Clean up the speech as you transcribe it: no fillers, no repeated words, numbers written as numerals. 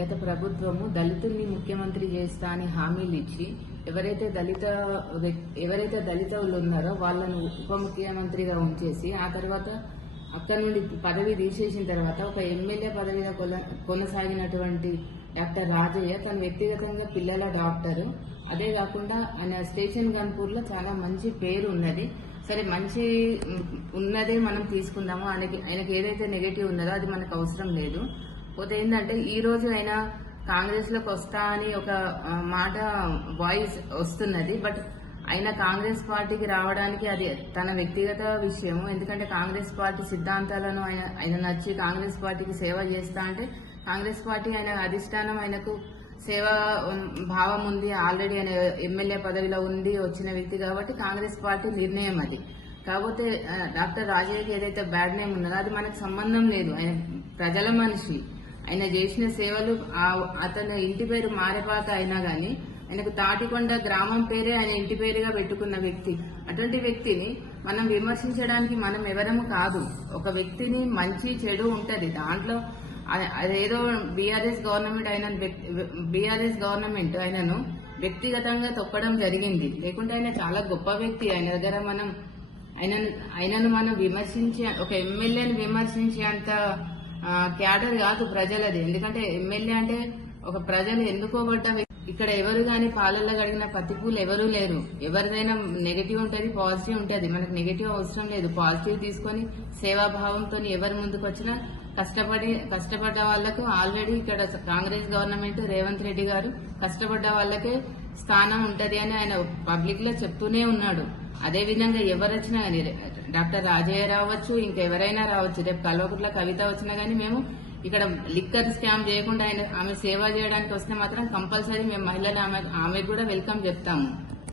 గత ప్రభుత్వము దళితుల్ని ముఖ్యమంత్రి చేస్తా అని హామీలు ఇచ్చి ఎవరైతే దళితులు ఉన్నారో వాళ్ళను ఉప ముఖ్యమంత్రిగా ఉంచేసి ఆ తర్వాత అక్కడి నుండి పదవి తీసేసిన తర్వాత ఒక ఎమ్మెల్యే పదవిగా కొనసాగినటువంటి డాక్టర్ రాజయ్య తన వ్యక్తిగతంగా పిల్లల డాక్టర్. అదే కాకుండా ఆయన స్టేషన్ గన్పూర్ లో చాలా మంచి పేరు ఉన్నది. సరే, మంచి ఉన్నదే మనం తీసుకుందాము. ఆయనకి ఏదైతే నెగటివ్ ఉన్నదో అది మనకు అవసరం లేదు. పోతే ఏంటంటే ఈ రోజు ఆయన కాంగ్రెస్ లోకి వస్తా అని ఒక మాట వాయిస్ వస్తున్నది. బట్ ఆయన కాంగ్రెస్ పార్టీకి రావడానికి అది తన వ్యక్తిగత విషయం. ఎందుకంటే కాంగ్రెస్ పార్టీ సిద్ధాంతాలను ఆయన నచ్చి కాంగ్రెస్ పార్టీకి సేవ చేస్తా అంటే కాంగ్రెస్ పార్టీ ఆయన అధిష్టానం ఆయనకు సేవా భావం ఉంది. ఆల్రెడీ ఆయన ఎమ్మెల్యే పదవిలో ఉంది, వచ్చిన వ్యక్తి కాబట్టి కాంగ్రెస్ పార్టీ నిర్ణయం అది. కాకపోతే డాక్టర్ రాజయ్యకి ఏదైతే బ్యాడ్ నేమ్ ఉన్నదో అది మనకు సంబంధం లేదు. ఆయన ప్రజల మనిషి. ఆయన చేసిన సేవలు అతని ఇంటి పేరు మారేపాక అయినా గానీ ఆయనకు తాటికొండ గ్రామం పేరే ఆయన ఇంటి పేరుగా పెట్టుకున్న వ్యక్తి. అటువంటి వ్యక్తిని మనం విమర్శించడానికి మనం ఎవరము కాదు. ఒక వ్యక్తిని మంచి చెడు ఉంటది, దాంట్లో అదేదో బీఆర్ఎస్ గవర్నమెంట్ ఆయనను వ్యక్తిగతంగా తొక్కడం జరిగింది. లేకుంటే ఆయన చాలా గొప్ప వ్యక్తి. ఆయన దగ్గర మనం ఆయనను మనం విమర్శించే ఒక ఎమ్మెల్యేని విమర్శించే అంత క్యాడర్ కాదు ప్రజలది. ఎందుకంటే ఎమ్మెల్యే అంటే ఒక ప్రజలు ఎన్నుకోబడ్డ ఇక్కడ ఎవరు గాని పాలల్లో గడిగిన ప్రతికూలు ఎవరూ లేరు. ఎవరిదైనా నెగటివ్ ఉంటది, పాజిటివ్ ఉంటది. మనకు నెగటివ్ అవసరం లేదు. పాజిటివ్ తీసుకొని సేవాభావంతో ఎవరు ముందుకు వచ్చినా కష్టపడ్డ వాళ్లకు ఆల్రెడీ ఇక్కడ కాంగ్రెస్ గవర్నమెంట్ రేవంత్ రెడ్డి గారు కష్టపడ్డ వాళ్లకే స్థానం ఉంటది అని ఆయన పబ్లిక్ లో చెప్తూనే ఉన్నాడు. అదే విధంగా ఎవరు వచ్చినా గానీ డాక్టర్ రాజయ్య రావచ్చు, ఇంకెవరైనా రావచ్చు. రేపు కల్వకుట్ల కవిత వచ్చినా గానీ మేము ఇక్కడ లిక్కర్ స్కామ్ చేయకుండా ఆమె సేవ చేయడానికి వస్తే మాత్రం కంపల్సరీ మేము మహిళలు ఆమెకు కూడా వెల్కమ్ చెప్తాము.